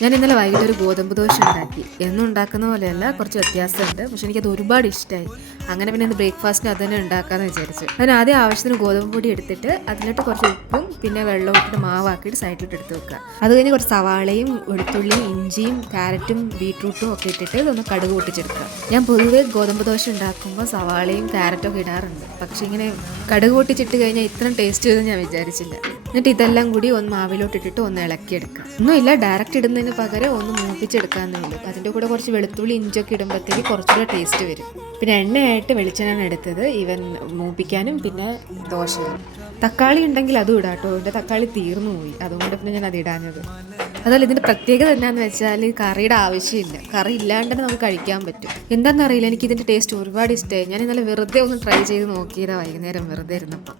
ഞാൻ ഇന്നലെ വൈകിട്ട് ഒരു ഗോതമ്പ് ദോശ ഉണ്ടാക്കി. എന്നും ഉണ്ടാക്കുന്ന പോലെയല്ല, കുറച്ച് വ്യത്യാസമുണ്ട്. പക്ഷെ എനിക്കത് ഒരുപാട് ഇഷ്ടമായി. അങ്ങനെ പിന്നെ ഇന്ന് ബ്രേക്ക്ഫാസ്റ്റിന് അത് തന്നെ ഉണ്ടാക്കാമെന്ന് വിചാരിച്ചു. അതിന് ആദ്യം ആവശ്യത്തിന് ഗോതമ്പ് പൊടി എടുത്തിട്ട് അതിലിട്ട് കുറച്ച് ഉപ്പും പിന്നെ വെള്ളവും ഇട്ടിട്ട് മാവാക്കിയിട്ട് സൈഡിലിട്ട് എടുത്ത് വെക്കുക. അത് കഴിഞ്ഞ് കുറച്ച് സവാളയും വെളുത്തുള്ളിയും ഇഞ്ചിയും ക്യാരറ്റും ബീട്രൂട്ടും ഒക്കെ ഇട്ടിട്ട് ഇതൊന്ന് കടുക് പൊട്ടിച്ചെടുക്കുക. ഞാൻ പൊതുവേ ഗോതമ്പ് ദോശ ഉണ്ടാക്കുമ്പോൾ സവാളയും ക്യാരറ്റും ഒക്കെ ഇടാറുണ്ട്. പക്ഷെ ഇങ്ങനെ കടുക് പൊട്ടിച്ചിട്ട് കഴിഞ്ഞാൽ ഇത്രയും ടേസ്റ്റ് വരുമെന്ന് ഞാൻ വിചാരിച്ചില്ല. എന്നിട്ട് ഇതെല്ലാം കൂടി ഒന്ന് മാവിലോട്ട് ഇട്ടിട്ട് ഒന്ന് ഇളക്കിയെടുക്കുക. ഒന്നുമില്ല, ഡയറക്റ്റ് ഇടുന്നതിന് പകരം ഒന്ന് മൂപ്പിച്ചെടുക്കാന്നേ ഉള്ളൂ. അതിൻ്റെ കൂടെ കുറച്ച് വെളുത്തുള്ളി ഇഞ്ചൊക്കെ ഇടുമ്പോഴത്തേക്ക് കുറച്ചുകൂടെ ടേസ്റ്റ് വരും. പിന്നെ എണ്ണയായിട്ട് വെളിച്ചെണ്ണയാണ് എടുത്തത്, ഈവൻ മൂപ്പിക്കാനും പിന്നെ ദോശയും. തക്കാളി ഉണ്ടെങ്കിൽ അതും ഇടാം കേട്ടോ. എൻ്റെ തക്കാളി തീർന്നു പോയി, അതുകൊണ്ട് പിന്നെ ഞാൻ അത് ഇടാഞ്ഞത്. അതുപോലെ ഇതിൻ്റെ പ്രത്യേകത എന്നാന്ന് വെച്ചാൽ കറിയുടെ ആവശ്യമില്ല. കറി ഇല്ലാണ്ട് തന്നെ നമുക്ക് കഴിക്കാൻ പറ്റും. എന്താണെന്നറിയില്ല, എനിക്ക് ഇതിൻ്റെ ടേസ്റ്റ് ഒരുപാട് ഇഷ്ടമായി. ഞാൻ ഇന്നലെ വെറുതെ ഒന്ന് ട്രൈ ചെയ്ത് നോക്കിയതാണ് വൈകുന്നേരം വെറുതെ ഇരുന്നപ്പോൾ.